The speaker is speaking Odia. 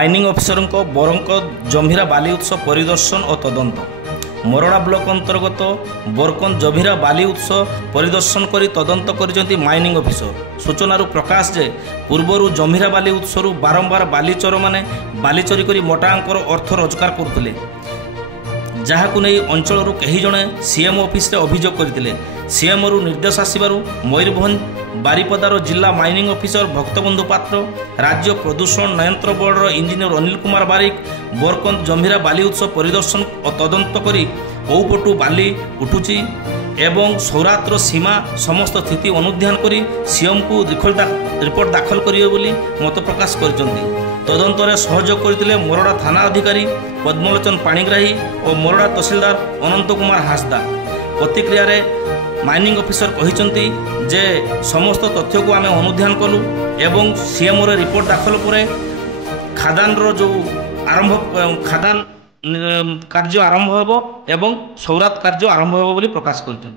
ମାଇନିଂ ଅଫିସରଙ୍କ ବରଙ୍କ ଜମ୍ଭିରା ବାଲି ଉତ୍ସ ପରିଦର୍ଶନ ଓ ତଦନ୍ତ। ମୋରଡ଼ା ବ୍ଲକ ଅନ୍ତର୍ଗତ ବରକନ୍ଦ ଜମ୍ଭିରା ବାଲି ଉତ୍ସ ପରିଦର୍ଶନ କରି ତଦନ୍ତ କରିଛନ୍ତି ମାଇନିଂ ଅଫିସର। ସୂଚନାରୁ ପ୍ରକାଶ ଯେ ପୂର୍ବରୁ ଜମ୍ଭିରା ବାଲି ଉତ୍ସରୁ ବାରମ୍ବାର ବାଲି ଚୋରମାନେ ବାଲି ଚୋରି କରି ମୋଟା ଅଙ୍କର ଅର୍ଥ ରୋଜଗାର କରୁଥିଲେ, ଯାହାକୁ ନେଇ ଅଞ୍ଚଳରୁ କେହି ଜଣେ ସିଏମ୍ଓ ଅଫିସରେ ଅଭିଯୋଗ କରିଥିଲେ। ସିଏମ୍ଓରୁ ନିର୍ଦ୍ଦେଶ ଆସିବାରୁ ମୟୂରଭଞ୍ଜ ବାରିପଦାର ଜିଲ୍ଲା ମାଇନିଂ ଅଫିସର ଭକ୍ତବନ୍ଧୁ ପାତ୍ର, ରାଜ୍ୟ ପ୍ରଦୂଷଣ ନିୟନ୍ତ୍ରଣ ବୋର୍ଡର ଇଞ୍ଜିନିୟର ଅନିଲ କୁମାର ବାରିକ ବରକନ୍ଦ ଜମ୍ଭିରା ବାଲି ଉତ୍ସ ପରିଦର୍ଶନ ଓ ତଦନ୍ତ କରି କେଉଁ ପଟୁ ବାଲି ଉଠୁଛି ଏବଂ ସୌରାତର ସୀମା ସମସ୍ତ ସ୍ଥିତି ଅନୁଧ୍ୟାନ କରି ସିଏମ୍କୁ ରିପୋର୍ଟ ଦାଖଲ କରିବେ ବୋଲି ମତ ପ୍ରକାଶ କରିଛନ୍ତି। ତଦନ୍ତରେ ସହଯୋଗ କରିଥିଲେ ମୋରଡ଼ା ଥାନା ଅଧିକାରୀ ପଦ୍ମଲୋଚନ ପାଣିଗ୍ରାହୀ ଓ ମୋରଡ଼ା ତହସିଲଦାର ଅନନ୍ତ କୁମାର ହାସଦା। ପ୍ରତିକ୍ରିୟାରେ ମାଇନିଂ ଅଫିସର କହିଛନ୍ତି ଯେ ସମସ୍ତ ତଥ୍ୟକୁ ଆମେ ଅନୁଧ୍ୟାନ କଲୁ ଏବଂ ସିଏମ୍ଓର ରିପୋର୍ଟ ଦାଖଲ ପରେ ଖାଦାନର ଯେଉଁ ଖାଦାନ କାର୍ଯ୍ୟ ଆରମ୍ଭ ହେବ ଏବଂ ସୌରାତ କାର୍ଯ୍ୟ ଆରମ୍ଭ ହେବ ବୋଲି ପ୍ରକାଶ କରିଛନ୍ତି।